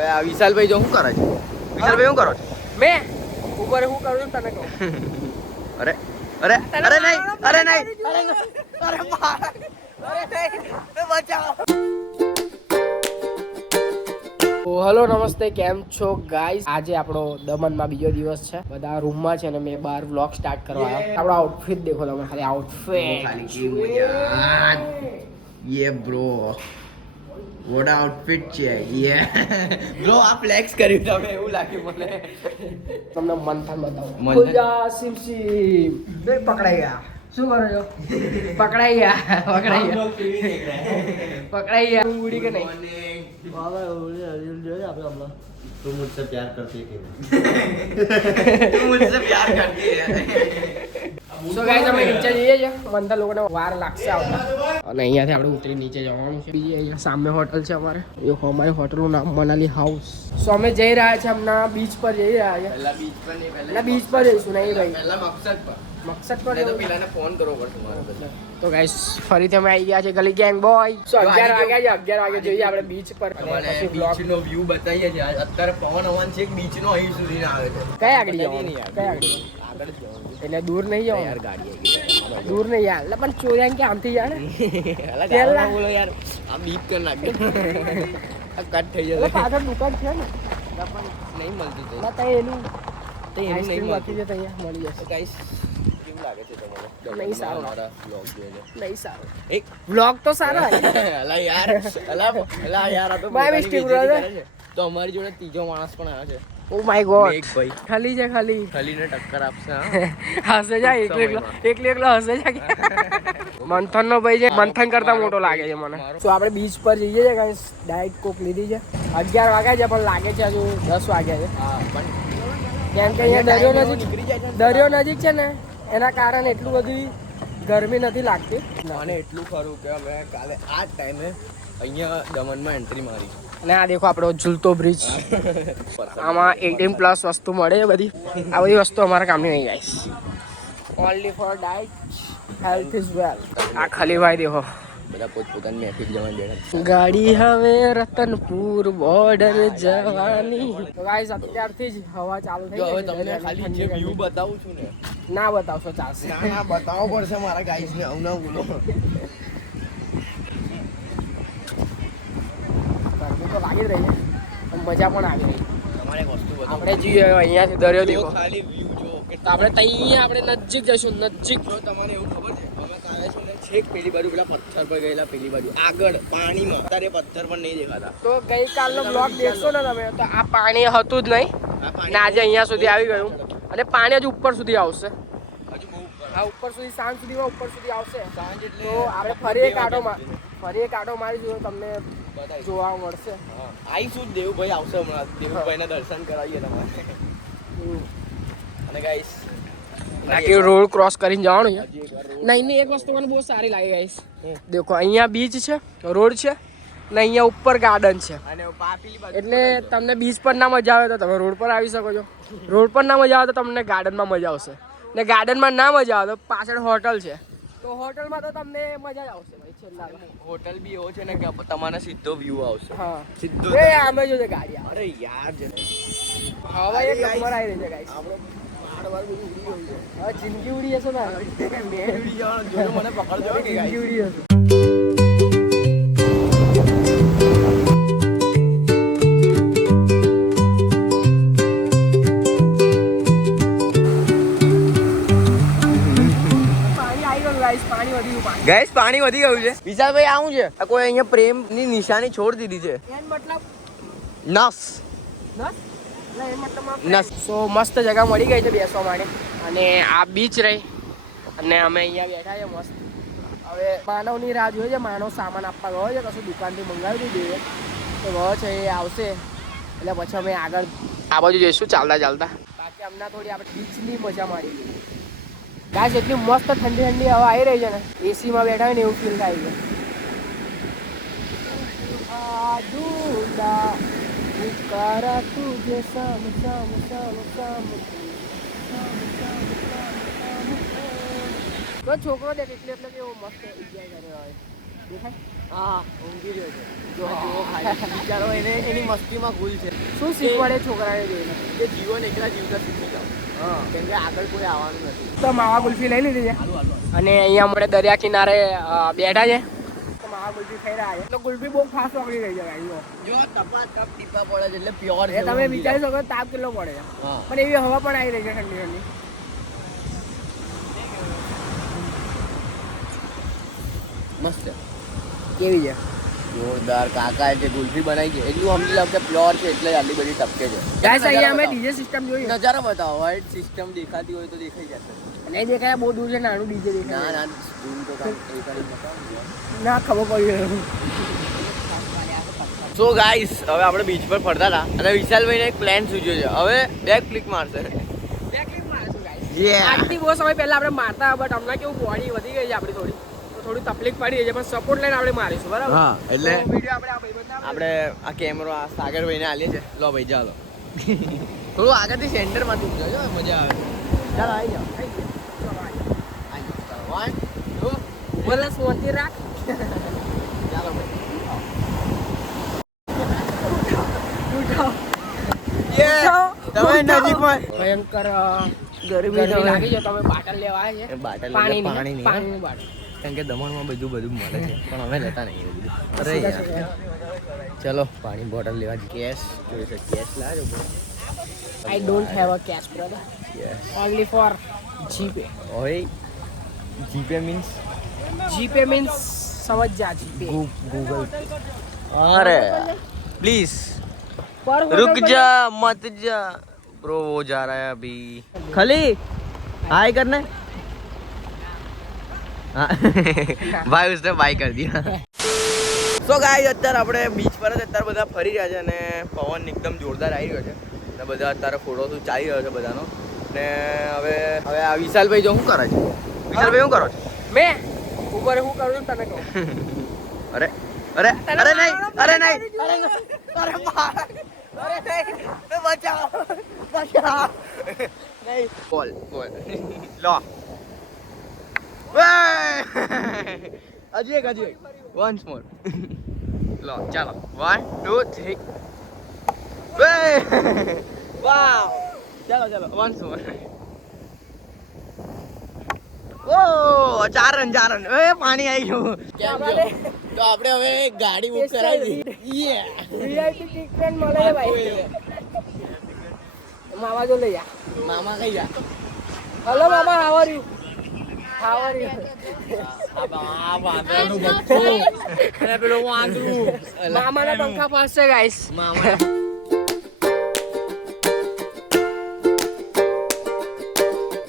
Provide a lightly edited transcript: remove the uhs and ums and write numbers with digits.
હવે આ વિશાલભાઈ જો શું કરે છે? વિશાલભાઈ શું કરો છો? મેં ઉપર હું કરું છું તને કહું. અરે અરે અરે નહીં અરે નહીં અરે બચાવો. હેલો નમસ્તે, કેમ છો ગાઈસ? આજે આપણો દમણમાં બીજો દિવસ છે. બધા રૂમમાં છે અને મેં બહાર વ્લોગ સ્ટાર્ટ કરવા આવ્યો. આપણો આઉટફિટ દેખો તમે, ખાલી આઉટફિટ. યે બ્રો, વોટ આઉટફિટ છે યે બ્રો. આ ફ્લેક્સ કર્યું તમે, એવું લાગ્યું મને. તમને મંથન બતાવો. મંથન. ખુજા સિમ સિમ બે પકડાઈ ગયા. શું કરો છો? પકડાઈ ગયા પકડાઈ ગયા. ઉડી કે નહીં? तुम मुझसे प्यार करती है તું મુझसे પ્યાર કરતી હે. સો ગાઈસ અમે નીચે જઈએ છીએ. મંથન લોકોને વાર લાગશે આવતા અને અહીંયાથી આપણે ઉતરી નીચે જવાનું છે. બીજી અહીંયા સામે હોટલ છે અમારે. એ અમારી હોટલનું નામ મનાલી હાઉસ. સો અમે જઈ રહ્યા છીએ હમણાં બીચ પર જઈ રહ્યા છીએ. પહેલા બીચ પર નહીં, એટલે બીચ પર જઈશું નહીં ભાઈ, પહેલા મકસદ પર. મકસદ પર નહીં તો જવું. પેલાને ફોન કરવો પડશે મારે પછી. તો ગાઈસ ફરીથી અમે આવી ગયા છે ગલી ગેંગ બોય. સો 11 વાગ્યા છે, 11 વાગે જોઈએ આપણે બીચ પર. તમારે પછી vlog. બીચનો વ્યૂ બતાવીએ છીએ. અત્યારે પવન હવન છે, બીચનો અહીં સુધી આવે છે. કઈ આગળ જવાનું? કઈ આગળ? આગળ જ જવાનું. એટલે દૂર નહીં યાર જવાનું. ગાડી આવી ગઈ. દૂર નહીં યાર. એટલે પણ ચોર્યા કે આમથી યાર. અલા પેલા. ગાળો બોલો યાર. આ બીપ કર નાખજો. આ કટ થઈ એટલે જશે. પાછળ દુકાન છે ને. પણ નહીં મળતી તો. એટલે તઈ એનું તો એનું નહીં આઈસ્ક્રીમ મળતું. રાખી દે તો અહીંયા મળી જશે. તો ગાઈસ કેવું લાગે છે તમને? નહીં સારું. મારા vlog જોઈએ છે. નહીં સારું. એક વ્લોગ તો સારા હે. અલા યાર અલા યાર આ તો My પોતાની mistake, બેઇજ્જતી brother. કરે છે. તો અમારી જોડે ત્રીજો માણસ પણ આવ્યો છે. Oh my God. મેઘ ભાઈ. ખાલી છે ખાલી. ખલીને ટક્કર આપશે હા. હસે જાય એકલો હસે જાય. મંથન નો ભાઈ છે, મંથન કરતા મોટો લાગે છે મને. તો આપણે બીચ પર જઈએ છીએ ગાઈસ. ડાયટ કોક લીધી છે. 11 વાગ્યા છે પણ લાગે છે હજુ 10 વાગ્યા છે. હા પણ કેમ કે અહીંયા દરિયો નીકળી જાય છે ને. દરિયો નજીક છે ને એના કારણે એટલું બધી ગરમી નથી લાગતી. મને એટલું ખરું કે અમે કાલે આ જ ટાઈમે અહીંયા દમણમાં એન્ટ્રી મારી. અને આ દેખો આપણો ઝૂલતો બ્રિજ. આમાં 18+ વસ્તુ મળે છે બધી. આ બધી વસ્તુ અમારા કામની નહીં guys. Only for diet, health is well. આ ખલીભાઈ દેખો. બધા પોતપોતાની મહેફિલ જવાની બેઠા. ગાડી હવે રતનપુર બોર્ડર જવાની. તો ગાઈસ અત્યારથી જ હવા ચાલુ થઈ જો હવે ગઈ છે. તમને ખાલી જે વ્યૂ બતાવું છું ને, ના બતાવશો ચાલશે. ના ના બતાવવો પડશે મારા ગાઈસ ને. આવું ના બોલો. ગરમી તો લાગી જ રહી છે અને મજા પણ આવી રહી છે. તમારે એક વસ્તુ બતાવું. આપણે જોઈએ અહીંયાથી દરિયો જો દેખો. ખાલી વ્યૂ જો કે તો આપણે અહીંયા આપણે નજીક જઈશું, નજીક. જો તમને એવું ખબર છે અમે કાલે છે ને છેક પેલી બાજુ પેલા પથ્થર પર ગયેલા, પેલી બાજુ આગળ પાણીમાં. અત્યારે પથ્થર પણ નહીં દેખાતા. તો ગઈકાલનો બ્લોગ દેખશો ને તમે તો આ પાણી હતું જ નહીં આ પાણી ને આજે અહીંયા સુધી આવી ગયું અને પાણી હજુ ઉપર સુધી આવશે. હજુ બહુ ઉપર. આ ઉપર સુધી સાંજ સુધીમાં ઉપર સુધી આવશે. સાંજ એટલે તો આપણે ફરી એક આટો મારીશું તો તમને બતાવીશ. જોવા મળશે. હા. આવીશું જ. દેવુભાઈ આવશે હમણાં. દેવુભાઈના દર્શન કરાવીએ તમારે. અને ગાઈસ બાકી રોડ ક્રોસ કરીને જવાનું છે. હજી એકવાર road. નહીં એક વસ્તુ મને બહુ સારી લાગી ગાઈસ. દેખો અહીંયા બીચ છે, રોડ છે ને અહીંયા ઉપર ગાર્ડન છે. અને પેલી બાજુ એટલે તમને બીચ પર ના મજા આવે તો તમે રોડ પર આવી શકો છો. રોડ પર ના મજા આવે તો તમને ગાર્ડનમાં મજા આવશે. ને ગાર્ડનમાં ના મજા આવે તો પાછળ હોટલ છે. તો હોટલમાં તો તમને મજા જ આવશે ભાઈ છેલ્લા. હોટલ બી એવો છે ને કે તમારે સીધો વ્યૂ આવશે. હા સીધો. એ આમે જોજે ગાડી આવે. અરે યાર છે. હવા એક નંબર આવી રહી છે ગાઈસ. આપણો બાર બધું ઉડી ગયું છે. હવે જિંદગી ઉડી જશે ને. મેં ઉડી જવાનું. જોજો મને પકડજો કે જિંદગી ગાઈસ. ઉડી જશે. ગાઈસ પાણી વધી ગયું છે. વિશાલભાઈ આવું છે. આ કોઈ અહીંયા પ્રેમની નિશાની છોડી દીધી છે. નસ નસ. સો મસ્ત જગ્યા મળી ગઈ છે બેસવા માટે અને આ બીચ રહી અને અમે અહીંયા બેઠા છે મસ્ત. હવે માનવની રાહ જોઈએ છે. માનવ સામાન આપવા ગયો છે, કશું દુકાનથી મંગાવી દીધું તો ગયો છે, એ આવશે એટલે પછી અમે આગળ આ બાજુ જઈશું ચાલતા ચાલતા. બાકી હમણાં થોડી આપણે બીચની મજા મારી. ગાઈસ એટલી મસ્ત ઠંડી ઠંડી હવા આવી રહી છે ને, એસીમાં બેઠા હોય ને એવું ફીલ થાય છે. પુકારા તુજે સામ સામ સામ સામ. તો છોકરો દેખ એટલે કેવો મસ્ત એન્જોય કરે હોય. દેખાય? હા ઊંઘી રહ્યો છે જો જુઓ ખાલી બિચારો એની મસ્તીમાં ભૂલ છે શું શીખવાડે છોકરાને જોઈને? કે જીવન એકલા જીવતા શીખી જાઓ કેમ કે આગળ કોઈ આવવાનું નથી. તો માવા કુલ્ફી લઈ લીધી છે અને અહીંયા આપણે દરિયા કિનારે બેઠા છે તો માવા કુલ્ફી ખાઈ રહ્યા છે. તો કુલ્ફી બહુ ફાસ્ટ પકડી રહી છે ગાઈસ. જો ટપા ટપ ટીપા પડે છે એટલે પ્યોર એ તમે વિચારી શકો તાપ કેટલો પડે છે. હા પણ એવી હવા પણ આવી રહી છે ઠંડી ઠંડી. મસ્ત છે કેવી છે? જોરદાર કાકા જે ગુલ્ફી બનાવી છે એટલું સમજી લો કે પ્યોર છે એટલે આટલી બધી ટપકે છે. ગાઈસ અહીંયા અમે ડીજે સિસ્ટમ જોઈ નજારો બતાવો વાઇટ સિસ્ટમ દેખાતી હોય તો દેખાઈ જશે. નહીં દેખાય, બહુ દૂર છે, નાનું ડીજે ના દેખાય. ના ઝૂમ તો કામ એ કરી બતાવો. ના ખબર પડી ગયું. સો ગાઈસ હવે આપણે બીચ પર ફરતા હતા અને વિશાલભાઈને એક પ્લાન સૂચ્યો છે. હવે બેક ક્લિક મારશે. આજથી બહુ સમય પહેલા આપણે મારતા બટ હમણાં કેવું બોડી વધી ગઈ છે આપણી થોડી તો થોડી તકલીફ પડી રહી છે પણ સપોર્ટ લઈને આપણે મારીશું બરાબર. હા એટલે તો વિડીયો આપણે આ ભાઈબંધને આપણે આ કેમેરો આ સાગરભાઈને આલીએ છે. લો ભાઈ ચાલો થોડું આગળથી સેન્ટરમાંથી ઉતરજો મજા આવે. ચાલો આવી જાઓ આવી જાઓ. 1 2 બોલે સ્વતી રાખ. ચાલો ભાઈ તમે નજીકમાં ભયંકર ગરમી લાગી છે તો અમે બાટલ લેવા આવ્યા છે. બાટલ પાણીની બાટલ. કારણ કે દમણમાં બધું મળે છે પણ અમે લેતા નહીં એવું બધું. અરે યાર ચલો પાણી બોટલ લેવા કેશ જોઈએ છે. કેશ લાવજો I don't have a cash brother, yes only for GPay. ઓય જીપે મીન્સ જીપે મીન્સ સમજ જા. જીપે गूगल अरे प्लीज पर रुक जा मत जा ब्रो वो जा रहा है अभी खली हाय करने भाई उसने बाय कर दिया. સો ગાઈસ અત્યારે આપણે બીચ પર જ અત્યારે બધા ફરી રહ્યા છે અને પવન એકદમ જોરદાર આવી રહ્યો છે અને બધા અત્યારે ફોટો ચાલી રહ્યો છે બધાનો. ને હવે આ વિશાલભાઈ જો શું કરે છે? વિશાલભાઈ શું કરો છો? મેં ઉપર હું કરું છું તને કહું. અરે અરે અરે નહીં અરે નહીં અરે અરે અરે નહીં બચાઓ બચાઓ નહીં બોલ બોલ લો હજી એક વન્સ મોર લો ચાલો 1 2 3 વાવ ચાલો ચાલો વન્સ મોર. ઓ 4 રન એ પાણી આવી ગયું. કેમ છો? તો આપણે હવે ગાડી બુક કરાવી દીધી. વીઆઈપી ટિકિટ મળે છે ભાઈ. મામા જો લઈ જા. મામા કઈ ગયા? હેલો મામા, how are you? How are you? આ વાંદરાનું બચ્ચું અને પેલો વાંદરું મામાના પંખા પાસે ગાઈસ. મામા